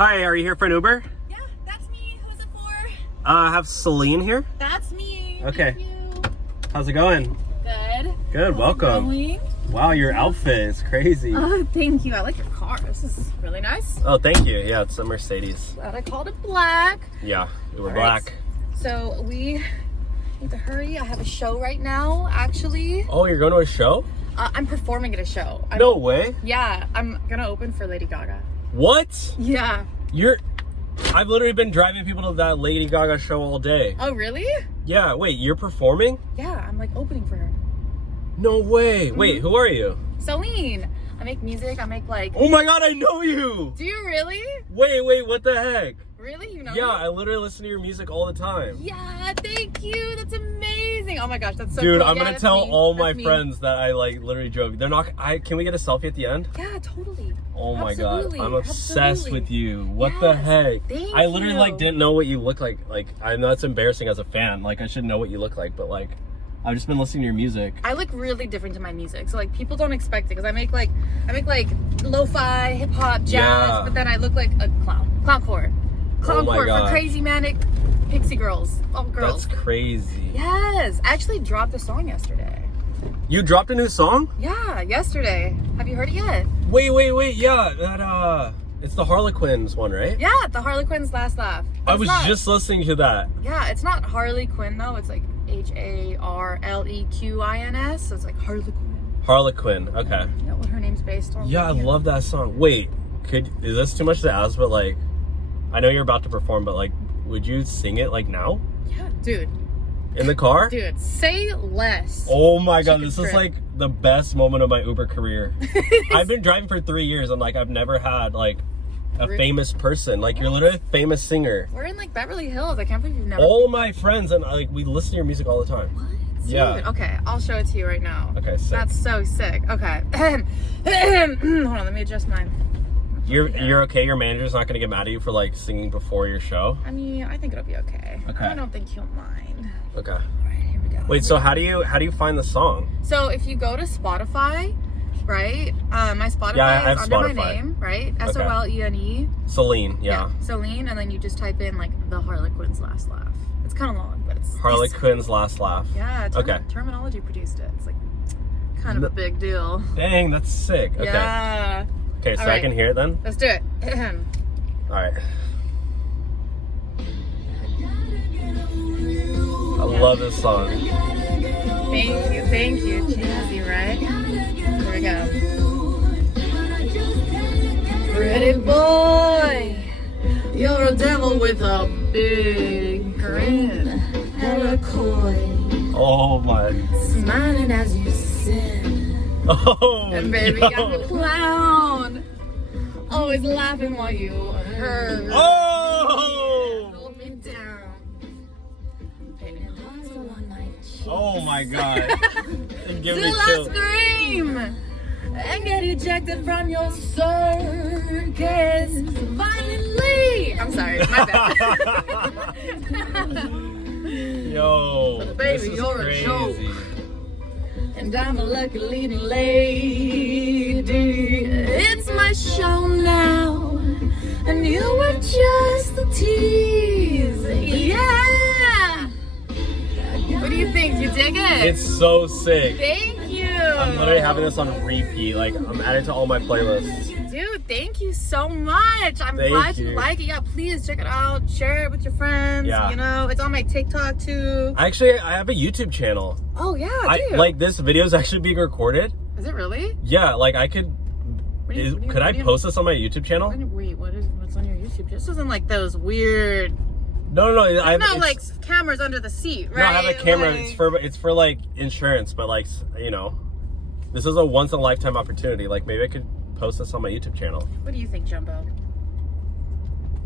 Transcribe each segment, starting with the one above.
Hi, are you here for an Uber? Yeah, that's me. Who's it for? I have Celine here. That's me. Okay. Thank you. How's it going? Good. Good, How's it welcome. going? Wow, your outfit is crazy. Oh, thank you. I like your car. This is really nice. Oh, thank you. Yeah, it's a Mercedes. Glad I called it black. Yeah, we were All right. black. So we need to hurry. I have a show right now, actually. Oh, you're going to a show? I'm performing at a show. No way. Yeah, I'm gonna open for Lady Gaga. What? Yeah. I've literally been driving people to that Lady Gaga show all day. Oh, really? Yeah, wait, you're performing? Yeah, I'm like opening for her. No way. Wait, who are you? Celine. I make music. I make like. Oh my god, I know you! Do you really? Wait, what the heck? Really? You know? Yeah, me? I literally listen to your music all the time. Yeah, thank you. That's amazing. Oh my gosh, that's so Dude, cool. I'm Yeah, gonna that's tell me. all That's my me. friends that I like literally drove. They're not. Can we get a selfie at the end? Yeah, totally. Oh my Absolutely, god, I'm obsessed absolutely. with you. What the Yes, heck? thank I literally you. like didn't know what you look like. Like I know it's embarrassing as a fan. Like I should know what you look like, but like I've just been listening to your music. I look really different to my music, so like people don't expect it because I make like lo-fi, hip hop, jazz, Yeah. but then I look like a clowncore Oh my for God. crazy manic pixie girls. Oh, girls. That's crazy. Yes, I actually dropped a song yesterday. You dropped a new song? Yeah, yesterday. Have you heard it yet? Wait. Yeah, that it's the Harlequins one, right? Yeah, the Harlequins Last Laugh. I It's was not- just listening to that. Yeah, it's not Harley Quinn though. It's like Harlequins. So it's like Harley Quinn. Harlequin. Okay. You know what her name's based on? Yeah, I love that song. Wait, is this too much to ask? But like, I know you're about to perform, but like, would you sing it like now Yeah, dude. in the car? Dude, say less. Oh my god, Chicken this is strip. like the best moment of my Uber career. I've been driving for 3 years and like I've never had like a Really? famous person. Like you're literally a famous singer. We're in like Beverly Hills. I can't believe you've never. All my friends and like we listen to your music all the time. What? Yeah. Dude, okay, I'll show it to you right now. Okay, sick. That's so sick. Okay. Hold on, let me adjust mine. You're okay? Your manager's not gonna get mad at you for like singing before your show? I mean, I think it'll be okay. Okay. I don't think he'll mind. Okay. All right, here we go. Wait, so how do you find the song? So if you go to Spotify, right? My Spotify Yeah, I have is under Spotify. my name, right? Solene. Celine, yeah. Celine, and then you just type in like the Harlequins Last Laugh. It's kind of long, but it's Harlequin's Last Laugh. Yeah, Okay. Terminology produced it. It's like kind of a big deal. Dang, that's sick. Okay. Yeah. Okay, so All I right. can hear it then? Let's do it. Alright. I love this song. Thank you. Cheesy, right? Here we go. Pretty boy, you're a devil with a big grin. Hella coy, Oh my. smiling as you sin. Oh, And baby, yo. I'm a clown, always laughing while you hurt. Oh! Hold me down. Painting pencil on my cheek. Oh my god. Give me Till I chills. scream and get ejected from your circus violently. I'm sorry, my bad. Yo. Baby, this is you're a crazy. joke. And I'm a lucky leading lady. It's my show now, and you were just a tease. Yeah. What do you think? You dig it? It's so sick. Thank you. I'm literally having this on repeat. Like, I'm adding to all my playlists. Dude, thank you so much. I'm Thank glad you. you like it. Yeah, please check it out. Share it with your friends. Yeah. You know, it's on my TikTok too. Actually, I have a YouTube channel. Oh yeah, I dude. like this video is actually being recorded. Is it really? Yeah, like I could. What do you- what do you- Could I what do you- post this on my YouTube channel? Wait, what's on your YouTube? This isn't like those weird. No. I have, No, it's- like cameras under the seat, right? No, I have a camera. Like- It's for like insurance, but like you know, this is a once in a lifetime opportunity. Like maybe I could post this on my YouTube channel. What do you think, Jumbo? All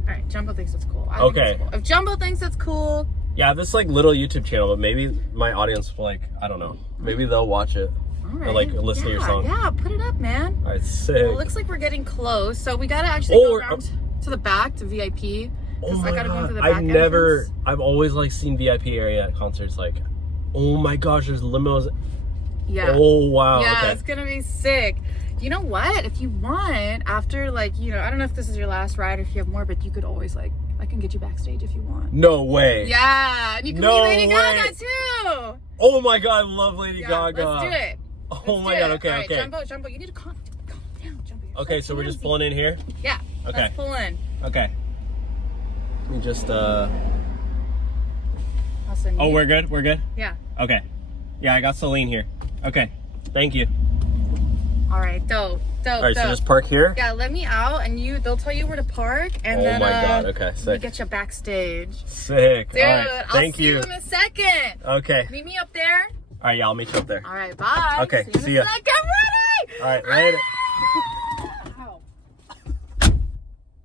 right, Jumbo thinks it's cool. I think Okay. it's cool. If Jumbo thinks it's cool, Yeah, this like little YouTube channel, but maybe my audience will like I don't know. Maybe they'll watch it all right. or like listen to your song. Yeah, put it up, man. All right, sick. Well, it looks like we're getting close, so we gotta actually go around to the back to VIP. Oh 'cause my I gotta go god! through the back entrance. I've always like seen VIP area at concerts. Like, oh my gosh, there's limos. Yeah. Oh wow. Yeah, Okay. it's gonna be sick. You know what? If you want, after like, you know, I don't know if this is your last ride or if you have more, but you could always like, I can get you backstage if you want. No way. Yeah, and you can No meet Lady way. Gaga too. Oh my god, I love Lady Yeah, Gaga. let's do it. Oh my god, okay, All right, okay. Jumbo, you need to calm down, Jumbo. Okay, so we're just pulling in here? Yeah, Okay. let's pull in. Okay. Let me just, I'll send Oh, you. we're good? We're good? Yeah. Okay. Yeah, I got Celine here. Okay. Thank you. All right, dope. Alright, so just park here? Yeah, let me out and they'll tell you where to park and Oh then my god, okay, let me sick. get you backstage. Sick. Dude, Alright, thank I'll see you you. in a second. Okay. Meet me up there. Alright, yeah, I'll meet you up there. All right, bye. Okay, see see you in ya. a second. Ready? Alright, later.